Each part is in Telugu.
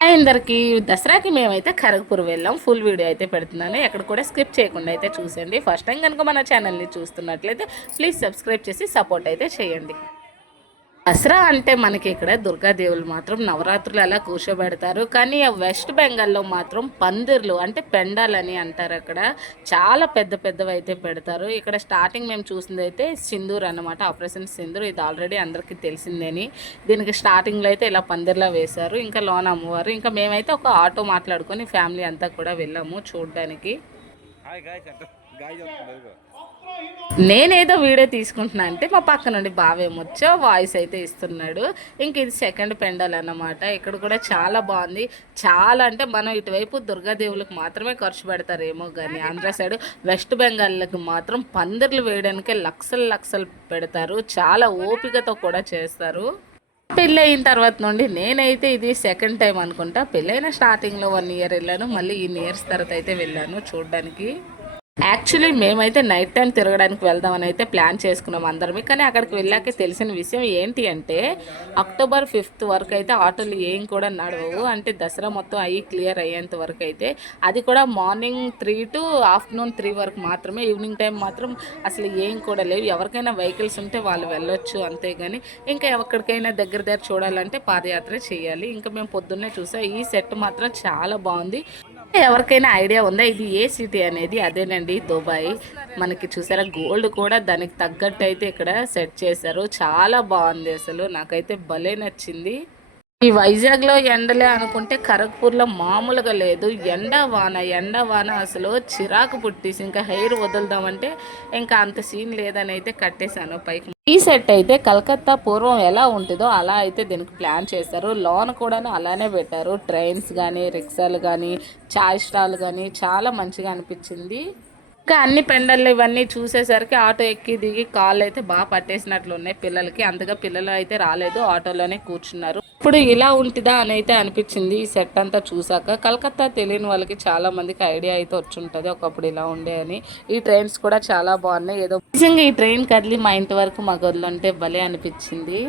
అందరికి దసరాకి మేమైతే ఖరగ్పూర్ వెళ్ళాం. ఫుల్ వీడియో అయితే పెడుతున్నాను, ఎక్కడ కూడా స్కిప్ చేయకుండా అయితే చూసండి. ఫస్ట్ టైం కనుక మన ఛానల్ని చూస్తున్నట్లయితే ప్లీజ్ సబ్స్క్రైబ్ చేసి సపోర్ట్ అయితే చేయండి. దసరా అంటే మనకి ఇక్కడ దుర్గాదేవులు మాత్రం నవరాత్రులు అలా కూర్చోబెడతారు. కానీ ఆ వెస్ట్ బెంగాల్లో మాత్రం పందిర్లు అంటే పెండాలని అంటారు. అక్కడ చాలా పెద్ద పెద్దవి అయితే పెడతారు. ఇక్కడ స్టార్టింగ్ మేము చూసింది అయితే సింధూర్ అన్నమాట, ఆపరేషన్ సింధూర్. ఇది ఆల్రెడీ అందరికీ తెలిసిందని దీనికి స్టార్టింగ్లో అయితే ఇలా పందిర్లా వేశారు. ఇంకా లోన అమ్మవారు. ఇంకా మేమైతే ఒక ఆటో మాట్లాడుకొని ఫ్యామిలీ అంతా కూడా వెళ్ళాము చూడడానికి. నేనేదో వీడియో తీసుకుంటున్నా అంటే మా పక్క నుండి బావేమొచ్చో వాయిస్ అయితే ఇస్తున్నాడు. ఇంక ఇది సెకండ్ పెండల్ అన్నమాట. ఇక్కడ కూడా చాలా బాగుంది. చాలా అంటే మనం ఇటువైపు దుర్గాదేవులకు మాత్రమే ఖర్చు పెడతారేమో కానీ ఆంధ్ర సైడ్ వెస్ట్ బెంగాల్కి మాత్రం పందిర్లు వేయడానికే లక్షలు లక్షలు పెడతారు. చాలా ఓపికతో కూడా చేస్తారు. పెళ్ళి అయిన తర్వాత నుండి నేనైతే ఇది సెకండ్ టైం అనుకుంటా. పెళ్ళైన స్టార్టింగ్లో 1 ఇయర్ వెళ్ళాను, మళ్ళీ ఇన్ని ఇయర్స్ తర్వాత అయితే వెళ్ళాను చూడడానికి. యాక్చువల్లీ మేమైతే నైట్ టైం తిరగడానికి వెళ్దామని అయితే ప్లాన్ చేసుకున్నాం అందరమే. కానీ అక్కడికి వెళ్ళాకే తెలిసిన విషయం ఏంటి అంటే అక్టోబర్ 5th వరకు అయితే ఆటోలు ఏం కూడా నడవవు. అంటే దసరా మొత్తం అయ్యి క్లియర్ అయ్యేంత వరకు అయితే, అది కూడా మార్నింగ్ 3 to ఆఫ్టర్నూన్ 3 వరకు మాత్రమే. ఈవినింగ్ టైం మాత్రం అసలు ఏం కూడా లేవు. ఎవరికైనా వెహికల్స్ ఉంటే వాళ్ళు వెళ్ళొచ్చు అంతేగాని ఇంకా ఎక్కడికైనా దగ్గర చూడాలంటే పాదయాత్ర చేయాలి. ఇంకా మేము పొద్దున్నే చూసాం. ఈ సెట్ మాత్రం చాలా బాగుంది. ఎవరికైనా ఐడియా ఉందా ఇది ఏ సిటీ అనేది? అదేనండి దుబాయ్. మనకి చూసారా గోల్డ్ కూడా దానికి తగ్గట్టు అయితే ఇక్కడ సెట్ చేశారు. చాలా బాగుంది, అసలు నాకైతే భలే నచ్చింది. ఈ వైజాగ్లో ఎండలే అనుకుంటే ఖరగ్పూర్లో మామూలుగా లేదు. ఎండ వాన అసలు చిరాకు పుట్టేసి ఇంకా హెయిర్ వదులుదామంటే ఇంకా అంత సీన్ లేదని అయితే కట్టేశాను పైకి. ఈ సెట్ అయితే కలకత్తా పూర్వం ఎలా ఉంటుందో అలా అయితే దీనికి ప్లాన్ చేశారు. లోన్ కూడా అలానే పెట్టారు. ట్రైన్స్ కానీ రిక్షాలు కానీ చాయ్ స్టాల్ కానీ చాలా మంచిగా అనిపించింది. ఇంకా అన్ని పెండళ్ళు ఇవన్నీ చూసేసరికి ఆటో ఎక్కి దిగి కాళ్ళు అయితే బాగా పట్టేసినట్లు ఉన్నాయి పిల్లలకి. అందుకే పిల్లలు అయితే రాలేదు, ఆటోలోనే కూర్చున్నారు. ఇప్పుడు ఇలా ఉంటుందా అని అయితే అనిపించింది ఈ సెట్ అంతా చూసాక. కలకత్తా తెలియని వాళ్ళకి చాలా మందికి ఐడియా అయితే వచ్చుంటుంది ఒకప్పుడు ఇలా ఉండే అని. ఈ ట్రైన్స్ కూడా చాలా బాగున్నాయి. ఏదో నిజంగా ఈ ట్రైన్ కదిలి మా ఇంటి వరకు మా గొర్రెలుంటే భలే అనిపించింది.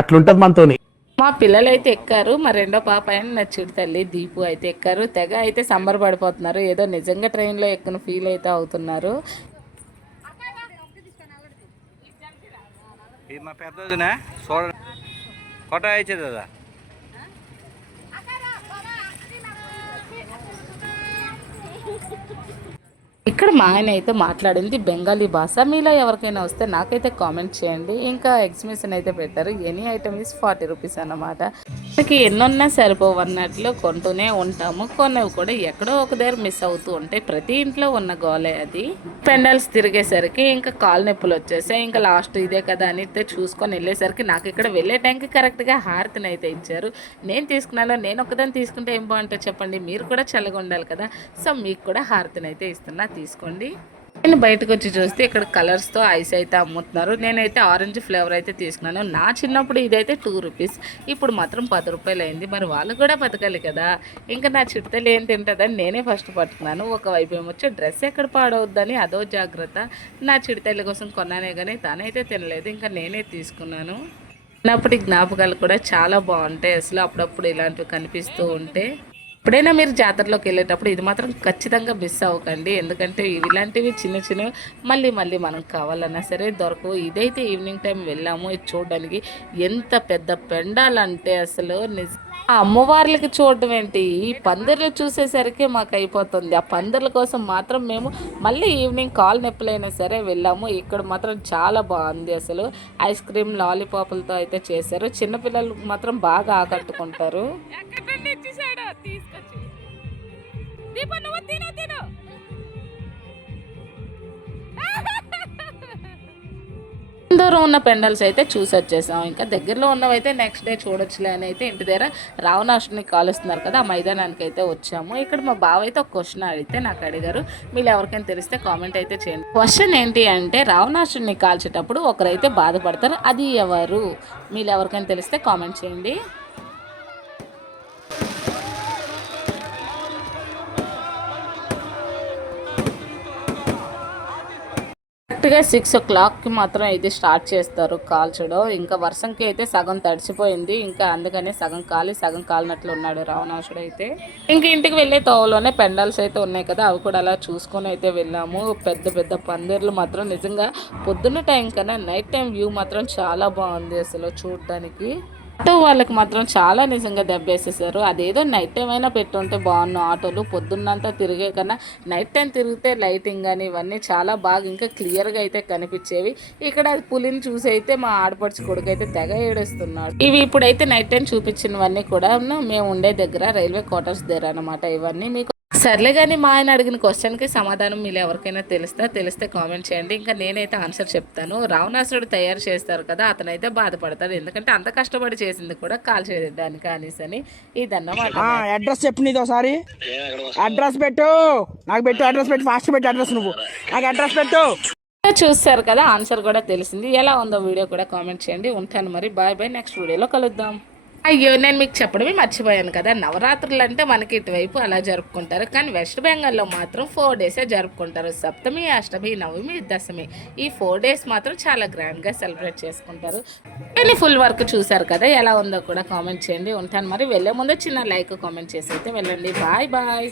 అట్లుంటది మనతోని. మా పిల్లలు అయితే ఎక్కారు. మా రెండో పాప అయిన నా చిడి తల్లి దీపు అయితే ఎక్కారు. తెగ అయితే సంబరపడిపోతున్నారు. ఏదో నిజంగా ట్రైన్లో ఎక్కిన ఫీల్ అయితే అవుతున్నారు. మా పెద్దదినా చూడండి ఫోటో ఇచ్చేది కదా. ఇక్కడ మా ఆయన అయితే మాట్లాడింది బెంగాలీ భాష. మీలో ఎవరికైనా వస్తే నాకైతే కామెంట్ చేయండి. ఇంకా ఎగ్జిబిషన్ అయితే పెట్టారు. ఎనీ ఐటమ్ ఈస్ 40 రూపీస్ అన్నమాట. మనకి ఎన్నున్నా సరిపోవు అన్నట్లు కొంటూనే ఉంటాము. కొన్నవి కూడా ఎక్కడో ఒక దగ్గర మిస్ అవుతూ ఉంటాయి. ప్రతి ఇంట్లో ఉన్న గోలే అది. పెండల్స్ తిరిగేసరికి ఇంకా కాలు నొప్పులు వచ్చేసాయి. ఇంకా లాస్ట్ ఇదే కదా అని చూసుకొని వెళ్ళేసరికి నాకు ఇక్కడ వెళ్ళే టైంకి కరెక్ట్గా హారతిని అయితే ఇచ్చారు. నేను తీసుకున్నాను. నేను ఒకదాన్ని తీసుకుంటే ఏం బాగుంటుంది చెప్పండి, మీరు కూడా చల్లగా ఉండాలి కదా. సో మీకు కూడా హారతిని అయితే ఇస్తున్నా, తీసుకోండి. నేను బయటకు వచ్చి చూస్తే ఇక్కడ కలర్స్తో ఐస్ అయితే అమ్ముతున్నారు. నేనైతే ఆరెంజ్ ఫ్లేవర్ అయితే తీసుకున్నాను. నా చిన్నప్పుడు ఇదైతే 2 రూపీస్, ఇప్పుడు మాత్రం 10 రూపాయలు అయింది. మరి వాళ్ళు కూడా బతకాలి కదా. ఇంకా నా చిట్టతలు ఏం తింటుందని నేనే ఫస్ట్ పట్టుకున్నాను. ఒకవైపు ఏమొచ్చి డ్రెస్ ఎక్కడ పాడవద్దని అదో జాగ్రత్త. నా చిట్టతల్లి కోసం కొన్నానే కానీ తనైతే తినలేదు. ఇంకా నేనే తీసుకున్నాను. చిన్నప్పటి జ్ఞాపకాలు కూడా చాలా బాగుంటాయి అసలు. అప్పుడప్పుడు ఇలాంటివి కనిపిస్తూ ఉంటే ఎప్పుడైనా మీరు జాతరలోకి వెళ్ళేటప్పుడు ఇది మాత్రం ఖచ్చితంగా మిస్ అవ్వకండి. ఎందుకంటే ఇలాంటివి చిన్న చిన్నవి మళ్ళీ మళ్ళీ మనం కావాలన్నా సరే దొరకవు. ఇదైతే ఈవినింగ్ టైం వెళ్ళాము. ఇది చూడడానికి ఎంత పెద్ద పెండాలంటే అసలు ఆ అమ్మవార్లకి చూడడం ఏంటి, ఈ పందిర్లు చూసేసరికి మాకు అయిపోతుంది. ఆ పందిర్ల కోసం మాత్రం మేము మళ్ళీ ఈవినింగ్ కాలు నొప్పులైనా సరే వెళ్ళాము. ఇక్కడ మాత్రం చాలా బాగుంది అసలు. ఐస్ క్రీమ్ లాలీపాపులతో అయితే చేశారు. చిన్నపిల్లలు మాత్రం బాగా ఆకట్టుకుంటారు. దూరం ఉన్న పెండల్స్ అయితే చూసి వచ్చేసాం. ఇంకా దగ్గరలో ఉన్నవైతే నెక్స్ట్ డే చూడొచ్చులే అని అయితే ఇంటి దగ్గర రావణాసురుని కాలుస్తున్నారు కదా, ఆ మైదానానికి అయితే వచ్చాము. ఇక్కడ మా బావ అయితే ఒక క్వశ్చన్ అడిగితే నాకు అడిగారు. మీరు ఎవరికైనా తెలిస్తే కామెంట్ అయితే చేయండి. క్వశ్చన్ ఏంటి అంటే రావణాసురుని కాల్చేటప్పుడు ఒకరైతే బాధపడతారు, అది ఎవరు? మీరు ఎవరికైనా తెలిస్తే కామెంట్ చేయండి. కరెక్ట్గా 6 o'clockకి మాత్రం అయితే స్టార్ట్ చేస్తారు కాల్చడం. ఇంకా వర్షంకి అయితే సగం తడిసిపోయింది, ఇంకా అందుకనే సగం కాలి సగం కాలినట్లు ఉన్నాడు రావణాసుడు అయితే. ఇంక ఇంటికి వెళ్ళే తోవలోనే పెండల్స్ అయితే ఉన్నాయి కదా, అవి కూడా అలా చూసుకొని అయితే వెళ్ళాము. పెద్ద పెద్ద పందిర్లు మాత్రం నిజంగా పొద్దున్న టైం కన్నా నైట్ టైం వ్యూ మాత్రం చాలా బాగుంది అసలు చూడటానికి. ఆటో వాళ్ళకి మాత్రం చాలా నిజంగా దెబ్బేసేసారు. అదేదో నైట్ టైం అయినా పెట్టుంటే బాగున్న ఆటోలు, పొద్దున్నంతా తిరిగే కన్నా నైట్ టైం తిరిగితే లైటింగ్ కానీ ఇవన్నీ చాలా బాగా ఇంకా క్లియర్గా అయితే కనిపించేవి. ఇక్కడ పులిని చూసి అయితే మా ఆడపడుచు కొడుకు అయితే తెగ ఏడుస్తున్నాడు. ఇవి ఇప్పుడైతే నైట్ టైం చూపించినవన్నీ కూడా మేము ఉండే దగ్గర రైల్వే క్వార్టర్స్ దగ్గర అనమాట. ఇవన్నీ మీకు సర్లే కానీ మా ఆయన అడిగిన క్వశ్చన్కి సమాధానం మీరు ఎవరికైనా తెలిస్తే కామెంట్ చేయండి. ఇంకా నేనైతే ఆన్సర్ చెప్తాను. రావణాసురుడు తయారు చేస్తారు కదా, అతనైతే బాధపడతాడు, ఎందుకంటే అంత కష్టపడి చేసింది కూడా కాల్ చేయడానికి అనేసి అని. ఇదన్నమాట. అడ్రస్ చెప్పు నీది ఒకసారి. అడ్రస్ పెట్టు, నాకు పెట్టు అడ్రస్ పెట్టు, ఫాస్ట్ పెట్టు అడ్రస్, నువ్వు నాకు అడ్రస్ పెట్టు. చూస్తారు కదా, ఆన్సర్ కూడా తెలిసింది. ఎలా ఉందో వీడియో కూడా కామెంట్ చేయండి. ఉంటాను మరి, బాయ్ బాయ్, నెక్స్ట్ వీడియోలో కలుద్దాం. అయ్యో, నేను మీకు చెప్పడమే మర్చిపోయాను కదా, నవరాత్రులు అంటే మనకి ఇటువైపు అలా జరుపుకుంటారు, కానీ వెస్ట్ బెంగాల్లో మాత్రం 4 డేసే జరుపుకుంటారు. సప్తమి, అష్టమి, నవమి, దశమి, ఈ 4 డేస్ మాత్రం చాలా గ్రాండ్గా సెలబ్రేట్ చేసుకుంటారు. కానీ ఫుల్ వర్క్ చూసారు కదా, ఎలా ఉందో కూడా కామెంట్ చేయండి. ఉంటాను మరి, వెళ్ళే ముందు చిన్న లైక్ కామెంట్ చేసి అయితే వెళ్ళండి. Bye bye.